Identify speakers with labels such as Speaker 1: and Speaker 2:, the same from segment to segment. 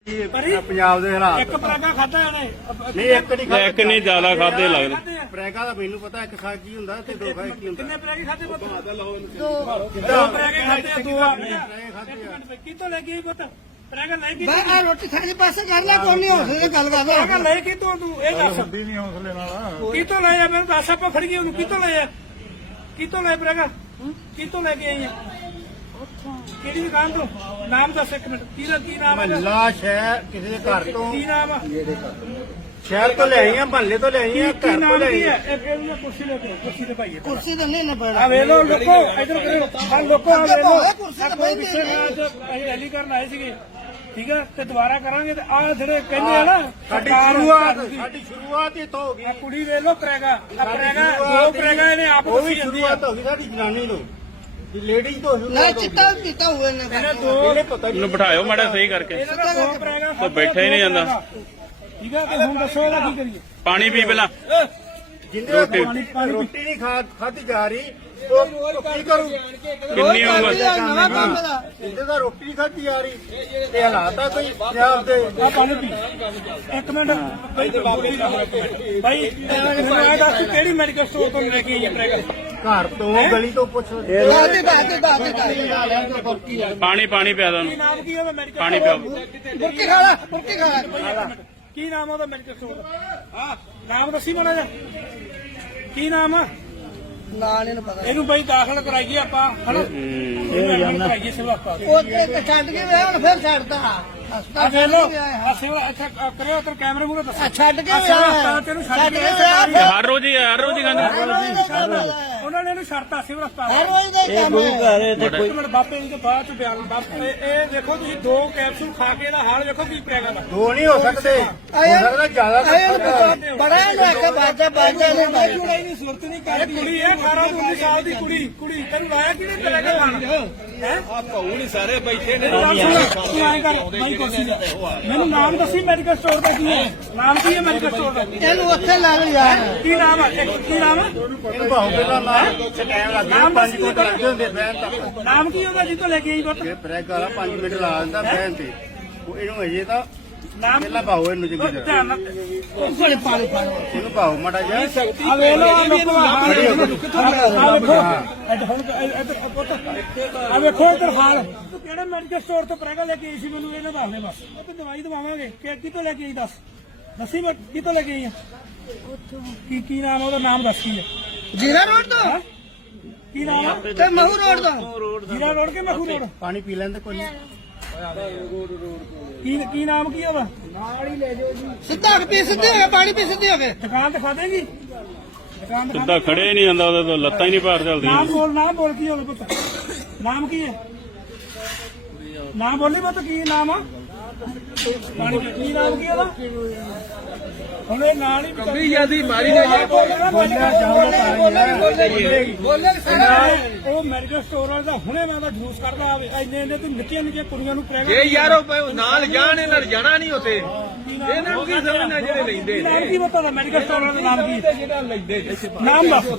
Speaker 1: ਪੰਜਾਬ ਦੇ ਹਾਲਾਤ
Speaker 2: ਇੱਕ ਪਰਾਗਾ ਖਾਦਾ ਇਹਨੇ
Speaker 1: ਨਹੀਂ ਇੱਕ ਨਹੀਂ
Speaker 3: ਜ਼ਿਆਦਾ ਖਾਦੇ ਲੱਗਦੇ।
Speaker 1: ਪ੍ਰੈਗਾ ਦਾ ਮੈਨੂੰ ਪਤਾ ਇੱਕ ਖਾ ਕੀ ਹੁੰਦਾ ਤੇ ਦੋ ਖਾ ਕੀ ਹੁੰਦਾ।
Speaker 2: ਕਿੰਨੇ ਪਰਾਗੇ ਖਾਦੇ ਪੁੱਤ?
Speaker 1: ਕਿੱਦਾਂ
Speaker 2: ਪਰਾਗੇ ਖਾਦੇ ਆ, ਦੋ ਆ। ਕਿਤੋਂ ਲੈ ਗਈ ਪੁੱਤ? ਪਰਾਗਾ ਲੈ ਗਈ
Speaker 4: ਆ ਰੋਟੀ ਖਾਣੇ ਪਾਸੇ ਕਰ ਲੈ ਕੋਈ ਨਹੀਂ ਹੌਸਲੇ ਗੱਲ
Speaker 2: ਪਰਾਗਾ
Speaker 4: ਕਰਦਾ
Speaker 2: ਲੈ ਕਿਤੋਂ ਤੂੰ ਇਹ ਦੱਸ
Speaker 1: ਨਹੀਂ ਹੌਸਲੇ ਨਾਲ
Speaker 2: ਕਿਤੋਂ ਲੈ ਆ ਮੈਨੂੰ ਦੱਸ ਆਪਾਂ ਫੜ ਗਏ ਉਹਨੂੰ ਕਿਤੋਂ ਲੈ ਆ ਕਿਤੋਂ ਲੈ ਪਰਾਗਾ ਕਿਤੋਂ ਲੈ ਕੇ ਆਈ ਆ ਕਿਹੜੀ ਦੁਕਾਨ ਤੋਂ ਨਾਮ ਦੱਸ ਇੱਕ ਮਿੰਟ ਕੀ ਨਾਮ ਹੈ
Speaker 1: ਮਹੱਲਾ ਸ਼ਹਿਰ ਕਿਸੇ ਦੇ ਘਰ ਤੋਂ
Speaker 2: ਕੀ ਨਾਮ ਆ
Speaker 1: ਸ਼ਹਿਰ ਤੋਂ ਲੈ ਆਈਆਂ ਮਹੱਲੇ ਤੋਂ ਲੈ ਆਈਆਂ
Speaker 2: ਕੀ
Speaker 1: ਘਰ ਤੋਂ
Speaker 2: ਨਾਮ
Speaker 1: ਲੈ
Speaker 2: ਕੀ
Speaker 1: ਆਈਆਂ
Speaker 2: ਹੈ ਇਹ ਕੁਰਸੀ ਲੈ ਕੇ ਕੁਰਸੀ ਤੇ ਪਾਈਏ
Speaker 4: ਕੁਰਸੀ ਤਾਂ ਨਹੀਂ ਨਾ
Speaker 2: ਆ
Speaker 4: ਬੈਠਾ
Speaker 2: ਵੇ ਲੋ ਲੋਕੋ ਇਧਰ ਕਰੋ ਆ ਲੋਕੋ ਆ ਵੇ ਲੋ
Speaker 4: ਕੁਰਸੀ ਤੇ ਬਹਿੰਦੇ
Speaker 2: ਅਸੀਂ ਰੈਲੀ ਕਰਨ ਆਏ ਸੀਗੇ ਠੀਕ ਹੈ ਤੇ ਦੁਬਾਰਾ ਕਰਾਂਗੇ ਤੇ ਆ ਜਿਹੜੇ ਕਹਿੰਦੇ ਆ ਨਾ
Speaker 1: ਸਾਡੀ ਸ਼ੁਰੂਆਤ ਇੱਥੋਂ ਹੋ ਗਈ।
Speaker 2: ਆ ਕੁੜੀ ਵੇ ਲੋ ਕਰੇਗਾ ਆ ਕਰੇਗਾ ਦੋ ਕਰੇਗਾ ਇਹਨੇ ਆਪ
Speaker 1: ਉਹ ਵੀ
Speaker 2: ਦੱਸੀ ਜਾਂਦੀ
Speaker 1: ਸ਼ੁਰੂਆਤ ਹੋ ਗਈ ਸਾਡੀ ਜਨਾਨੀ ਨੂੰ ਲੇਡੀਜ਼ ਤੋਂ
Speaker 4: ਨਾ
Speaker 1: ਸ਼ੁਰੂਆਤ ਹੋ ਗਈ।
Speaker 4: ਚਿੱਟਾ ਪੀਤਾ ਹੋਇਆ ਨਾ
Speaker 2: ਇਹਨੇ ਦੋ
Speaker 1: ਇਹਨੇ ਪਤਾ ਨਹੀਂ
Speaker 3: ਇਹਨੂੰ ਬਿਠਾਇਓ ਮਾੜਾ ਸਹੀ ਕਰਕੇ।
Speaker 2: ਇਹਨਾਂ ਦਾ ਦੋ ਕਰੇਗਾ
Speaker 3: ਉਹ ਬੈਠਾ ਹੀ ਨਹੀਂ ਜਾਂਦਾ।
Speaker 2: ਠੀਕ ਹੈ ਤੇ ਹੁਣ ਦੱਸੋ ਇਹਦਾ ਕੀ ਕਰੀਏ
Speaker 3: ਪਾਣੀ ਪੀ ਪਹਿਲਾਂ।
Speaker 1: ਜਿੰਦੇ ਰੋਟੀ ਨਹੀਂ ਖਾਧੀ ਜਾ ਰਹੀ ਉਹ ਕੀ ਕਰੂ
Speaker 3: ਕਿੰਨੀ ਉਮਰ?
Speaker 4: ਨਵਾਂ ਕੰਮ ਦਾ
Speaker 1: ਜਿੰਦੇ ਦਾ ਰੋਟੀ ਨਹੀਂ ਖਾਧੀ ਜਾ ਰਹੀ ਤੇ ਹਾਲਾਤ ਆ ਕੋਈ ਪੰਜਾਬ ਦੇ
Speaker 2: ਆ ਪਾਣੀ ਪੀ ਇੱਕ ਮਿੰਟ ਬਾਈ ਤੇ ਬਾਬੂ ਬਾਈ ਮੈਨੂੰ ਆ ਦੱਸ ਕਿਹੜੀ ਮੈਡੀਕਲ ਸਟੋਰ ਤੋਂ ਲੈ ਕੇ ਆਈ ਹੈ ਪ੍ਰੈਗਾ
Speaker 1: ਘਰ ਤੋਂ ਗਲੀ ਤੋਂ ਪੁੱਛ
Speaker 3: ਪਾਣੀ ਪਿਆ ਦੋ
Speaker 2: ਕੀ ਨਾਮ ਕੀ ਉਹਦਾ ਮੈਡੀਕਲ
Speaker 3: ਪਾਣੀ ਪਿਓ।
Speaker 4: ਬੁਰਕੀ ਖਾ ਲੈ ਬੁਰਕੀ ਖਾ ਲੈ
Speaker 2: ਕੀ ਨਾਮ ਆ ਉਹਦਾ ਮੈਡੀਕਲ ਸਟੋਰ ਦਾ ਹਾਂ ਨਾਮ ਦੱਸੀ ਮਾੜਾ ਜਿਹਾ ਕੀ ਨਾਮ ਆ
Speaker 4: ਨਾ ਨਹੀਂ ਪਤਾ
Speaker 2: ਇਹਨੂੰ ਬਈ ਦਾਖਲ ਕਰਾਈਏ ਆਪਾਂ ਹਨਾ ਇਹਨੂੰ ਐਡਮਿਟ ਕਰਾਈਏ ਸਿਵਲ ਹਸਪਤਾਲ
Speaker 4: ਉਹ ਤੇ ਛੱਡ ਕੇ ਵੇ ਹੁਣ ਫਿਰ ਛੱਡਦਾ
Speaker 2: ਆ
Speaker 4: ਹਸਪਤਾਲ
Speaker 2: ਵੇ ਲੋ
Speaker 4: ਛੱਡ ਕੇ ਆਇਆ
Speaker 2: ਆ ਸਿਵਲ ਇੱਥੇ ਕਰਿਓ ਉੱਧਰ ਕੈਮਰੇ ਮੂਹਰੇ ਦੱਸੋ
Speaker 4: ਛੱਡ ਕੇ
Speaker 2: ਸਿਵਲ ਹਸਪਤਾਲ ਤੈਨੂੰ ਛੱਡ ਕੇ
Speaker 3: ਇਹ ਹਰ ਰੋਜ਼ ਹੀ ਖਾਂਦੇ।
Speaker 2: ਉਹਨਾਂ ਨੇ ਇਹਨੂੰ ਛੱਡਤਾ ਸਿਵਲ ਹਸਪਤਾਲ
Speaker 4: ਹਰ ਰੋਜ਼ ਦਾ ਹੀ ਕੰਮ ਹੈ
Speaker 2: ਇੱਕ ਮਿੰਟ ਬਾਪੇ ਜੀ ਤੋਂ ਬਾਅਦ ਚ ਬਿਆਨ ਇਹ ਦੇਖੋ ਤੁਸੀਂ ਦੋ ਕੈਪਸੂਲ ਖਾ ਕੇ ਇਹਦਾ ਹਾਲ ਵੇਖੋ ਕੀ ਪਿਆ ਗਾ
Speaker 1: ਦੋ ਨਹੀਂ ਹੋ ਸਕਦੇ ਹੋ ਸਕਦਾ ਜ਼ਿਆਦਾ
Speaker 4: ਬੜਾ ਇਹਨੂੰ ਆਖਿਆ ਬਾਜਾ ਨੇ ਬਾਜੂ
Speaker 2: ਨਹੀਂ ਸੁਰਤ ਨਹੀਂ ਕਰਦੀ ਕੁੜੀ ਹੈ 18 ਤੋਂ 19 ਸਾਲ ਦੀ ਕੁੜੀ ਤੈਨੂੰ ਲਾਇਆ ਕਿਹਨੇ ਤੇਰੇ ਕੇ ਖਾਣਾ ਹੈ ਆ ਭਾਉ ਨਹੀਂ ਸਾਰੇ ਬੈਠੇ ਨੇ ਤੂੰ ਐਂ ਕਰ ਬਾਈ ਕੁਰਸੀ ਦਾ ਮੈਨੂੰ ਨਾਮ ਦੱਸੀ ਮੈਡੀਕਲ ਸਟੋਰ ਦਾ ਕੀ ਹੈ ਨਾਮ ਕੀ ਹੈ ਮੈਡੀਕਲ ਸਟੋਰ ਦਾ
Speaker 4: ਇਹਨੂੰ ਉੱਥੇ ਲੱਗ ਯਾਰ
Speaker 2: ਕੀ ਨਾਮ ਹੈ ਕੀ ਨਾਮ ਹੈ
Speaker 1: ਇਹਨੂੰ ਭਾਉ ਪਹਿਲਾਂ ਨਾ ਟਾਈਮ ਲੱਗ ਗਿਆ 5 ਮਿੰਟ ਲੱਗਦੇ ਹੁੰਦੇ ਬਹਿਣ ਤੱਕ
Speaker 2: ਨਾਮ ਕੀ ਉਹਦਾ ਜਿੱਥੋਂ ਲੈ ਕੇ ਆਈ ਪੁੱਤ
Speaker 1: ਇਹ ਬ੍ਰੇਕ ਵਾਲਾ 5 ਮਿੰਟ ਲਾ ਦਿੰਦਾ ਬਹਿਣ ਤੇ ਉਹ ਇਹਨੂੰ ਅਜੇ ਤਾਂ
Speaker 2: ਨਾਮ
Speaker 1: ਪਹਿਲਾਂ ਭਾਉ ਇਹਨੂੰ ਚੰਗੀ ਤਰ੍ਹਾਂ
Speaker 2: ਧਿਆਨ ਨਾਲ
Speaker 4: ਕੋਲੇ ਪਾਣੀ ਪਾਣੀ
Speaker 1: ਇਹਨੂੰ ਭਾਉ ਮਾੜਾ ਜਿਹਾ
Speaker 2: ਆ ਵੇ ਲੋ ਆ ਵੇਖੋ ਆ ਵੇਖੋ ਇਧਰ ਹਾਲ ਤੂੰ ਕਿਹੜੇ ਮੈਡੀਕਲ ਸਟੋਰ ਤੋਂ ਪ੍ਰੈਗਾ ਲੈ ਕੇ ਆਈ ਸੀ ਮੈਨੂੰ ਇਹਨਾਂ ਦੱਸ ਦੇ ਬਸ ਉਹ ਤੇ ਦਵਾਈ ਦਵਾਵਾਂਗੇ ਕਿੱਥੋਂ ਲੈ ਕੇ ਆਈ ਦੱਸੀ ਮੈਂ ਕਿੱਥੋਂ ਲੈ ਕੇ ਆਈ ਆ ਕੀ ਨਾਮ ਉਹਦਾ ਨਾਮ ਦੱਸ ਕੀ ਹੈ
Speaker 4: ਜੀਰਾ ਰੋਡ ਤੋਂ
Speaker 2: ਕੀ ਨਾਮ ਆ
Speaker 4: ਤੇ ਮਹੂ ਰੋਡ ਤੋਂ
Speaker 2: ਜੀਰਾ ਰੋਡ ਕੇ ਮਖੂ ਰੋਡ
Speaker 1: ਪਾਣੀ ਪੀ ਲੈਂਦੇ ਕੋਈ ਨਹੀਂ
Speaker 2: ਕੀ ਨਾਮ ਕੀ ਉਹਦਾ
Speaker 4: ਸਿੱਧਾ ਪੀ ਸਿੱਧੇ ਹੋ ਗਏ ਪਾਣੀ ਪੀ ਸਿੱਧੇ ਹੋ ਗਏ
Speaker 2: ਦੁਕਾਨ ਦਿਖਾ ਦੇਗੀ ਦੁਕਾਨ ਦਿਖਾ
Speaker 3: ਸਿੱਧਾ ਖੜੇ ਨਹੀਂ ਜਾਂਦਾ ਉਹਦੇ ਤੋਂ ਲੱਤਾਂ ਹੀ ਨਹੀਂ ਪਾਰ ਚੱਲਦੀਆਂ।
Speaker 2: ਨਾਮ ਬੋਲ ਕੀ ਹੋਵੇ ਪੁੱਤ ਨਾਮ ਕੀ ਹੈ ਨਾਮ ਬੋਲੀ ਪੁੱਤ ਕੀ ਨਾਮ ਆ ਪਾਣੀ ਕੀ ਨਾਮ ਕੀ ਉਹਦਾ ਹੁਣ ਇਹ ਨਾਲ ਹੀ ਕੰਬੀ ਜਿਆਦੀ ਮਾਰੀ ਨਾ ਜਾ ਉਹ ਮੈਡੀਕਲ ਸਟੋਰ ਵਾਲਾ ਹੁਣੇ ਮੈਂ ਤਾਂ ਜੂਸ ਕਰਦਾ ਆਵੇ ਇੰਨੇ ਤੇ ਨਿੱਕੀਆਂ ਕੁੜੀਆਂ ਨੂੰ ਪ੍ਰੈਗਨ
Speaker 5: ਇਹ ਯਾਰ ਉਹ ਨਾਲ ਜਾਣ ਇਹਨਾਂ ਜਾਣਾ ਨਹੀਂ ਉੱਥੇ ਇਹਨਾਂ ਨੂੰ ਕੀ ਸਮਝਣਾ ਜਿਹੜੇ ਲੈਂਦੇ
Speaker 2: ਨਾਮ ਕੀ ਪਤਾ ਦਾ ਮੈਡੀਕਲ ਸਟੋਰ ਵਾਲਾ ਨਾਮ ਕੀ
Speaker 5: ਜਿਹੜਾ ਲੈਂਦੇ
Speaker 2: ਨਾਮ ਦੱਸ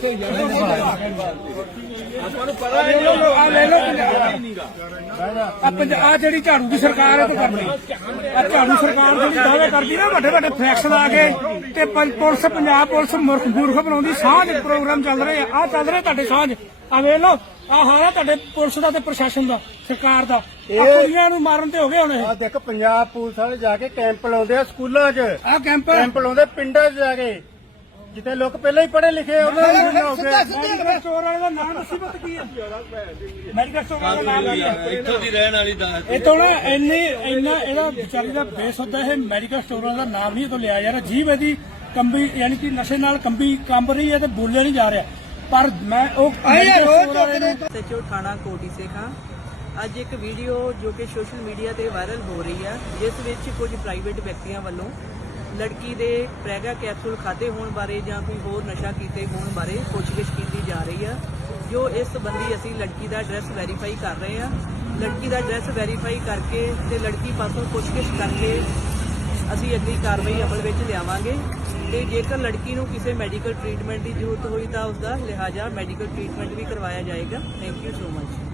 Speaker 5: ਆਪਾਂ ਨੂੰ ਪਤਾ ਹੈ
Speaker 2: ਆ ਲੈ ਲਓ ਆ ਜਿਹੜੀ ਝਾੜੂ ਦੀ ਸਰਕਾਰ ਹੈ ਤੇ ਕਰਦੀ ਆ ਝਾੜੂ ਸਰਕਾਰ ਜਿਹੜੀ ਦਾਅਵੇ ਕਰਦੀ ਨਾ ਵੱਡੇ ਵੱਡੇ ਫਲੈਕਸ ਲਾ ਕੇ ਤੇ ਪੁਲਿਸ ਪੰਜਾਬ ਪੁਲਿਸ ਮੂਰਖ ਬਣਾਉਂਦੀ ਸਾਂਝ ਪ੍ਰੋਗਰਾਮ ਚੱਲ ਰਹੇ ਆ ਚੱਲ ਰਹੇ ਤੁਹਾਡੇ ਸਾਂਝ ਆ ਵੇਖ ਲਓ ਆ ਹਾਰਾ ਤੁਹਾਡੇ ਪੁਲਿਸ ਦਾ ਤੇ ਪ੍ਰਸ਼ਾਸਨ ਦਾ ਸਰਕਾਰ ਦਾ ਕੁੜੀਆਂ ਨੂੰ ਮਾਰਨ ਤੇ ਹੋ ਗਏ ਹੁਣ
Speaker 1: ਆ ਦੇਖ ਪੰਜਾਬ ਪੁਲਿਸ ਵਾਲੇ ਜਾ ਕੇ ਕੈਂਪ ਲਾਉਂਦੇ ਆ ਸਕੂਲਾਂ 'ਚ
Speaker 2: ਆ ਕੈਂਪ
Speaker 1: ਲਾਉਂਦੇ ਪਿੰਡਾਂ 'ਚ ਜਾ ਕੇ ਜਿੱਥੇ ਲੋਕ ਪਹਿਲਾਂ ਹੀ ਪੜ੍ਹੇ ਲਿਖੇ ਉਹਨਾਂ ਨੂੰ ਹੋ ਗਏ
Speaker 2: ਮੈਡੀਕਲ ਸਟੋਰ ਵਾਲੇ ਦਾ ਨਾਮ ਦੱਸੀ ਪਤਾ ਕੀ ਹੈ ਮੈਡੀਕਲ ਸਟੋਰ ਵਾਲੇ ਦਾ ਨਾਮ ਕੀ ਹੈ
Speaker 5: ਇੱਥੋਂ ਦੀ ਰਹਿਣ ਵਾਲੀ ਦਾ
Speaker 2: ਇਹ ਤੋਂ ਨਾ ਇੰਨਾ ਇਹਦਾ ਵਿਚਾਰੀ ਦਾ ਬੇਸ ਹੁੰਦਾ ਇਹ ਮੈਡੀਕਲ ਸਟੋਰਾਂ ਦਾ ਨਾਮ ਨਹੀਂ ਇਹ ਤੋਂ ਲਿਆ ਯਾਰ ਜੀਵ ਇਹਦੀ ਕੰਬੀ ਯਾਨੀ ਕਿ ਨਸ਼ੇ ਨਾਲ ਕੰਬ ਰਹੀ ਹੈ ਤੇ ਬੋਲਿਆ ਨਹੀਂ ਜਾ ਰਿਹਾ ਪਰ ਮੈਂ ਉਹ
Speaker 6: ਸਚੋ ਥਾਣਾ ਕੋਟੀ ਸੇਖਾਂ ਅੱਜ ਇੱਕ ਵੀਡੀਓ ਜੋ ਕਿ ਸੋਸ਼ਲ ਮੀਡੀਆ ਤੇ ਵਾਇਰਲ ਹੋ ਰਹੀ ਹੈ ਜਿਸ ਵਿੱਚ ਕੁਝ ਪ੍ਰਾਈਵੇਟ ਵਿਅਕਤੀਆਂ ਵੱਲੋਂ ਲੜਕੀ ਦੇ ਪ੍ਰੈਗਾ ਕੈਪਸੂਲ ਖਾਦੇ ਹੋਣ ਬਾਰੇ ਜਾਂ ਕੋਈ ਹੋਰ ਨਸ਼ਾ ਕੀਤੇ ਹੋਣ ਬਾਰੇ ਪੁੱਛਗਿੱਛ ਕੀਤੀ ਜਾ ਰਹੀ ਹੈ ਜੋ ਇਸ ਸੰਬੰਧੀ ਅਸੀਂ ਲੜਕੀ ਦਾ ਐਡਰੈਸ ਵੈਰੀਫਾਈ ਕਰ ਰਹੇ ਹਾਂ ਲੜਕੀ ਦਾ ਐਡਰੈਸ ਵੈਰੀਫਾਈ ਕਰਕੇ ਤੇ ਲੜਕੀ ਪਾਸੋਂ ਪੁੱਛਗਿੱਛ ਕਰਕੇ ਅਸੀਂ ਅਗਲੀ ਕਾਰਵਾਈ ਅਮਲ ਵਿੱਚ ਲਿਆਵਾਂਗੇ ਤੇ ਜੇਕਰ ਲੜਕੀ ਨੂੰ ਕਿਸੇ ਮੈਡੀਕਲ ਟ੍ਰੀਟਮੈਂਟ ਦੀ ਜ਼ਰੂਰਤ ਹੋਈ ਤਾਂ ਉਸ ਦਾ ਲਿਹਾਜ਼ਾ ਮੈਡੀਕਲ ਟ੍ਰੀਟਮੈਂਟ ਵੀ ਕਰਵਾਇਆ ਜਾਏਗਾ ਥੈਂਕ ਯੂ ਸੋ ਮਚ।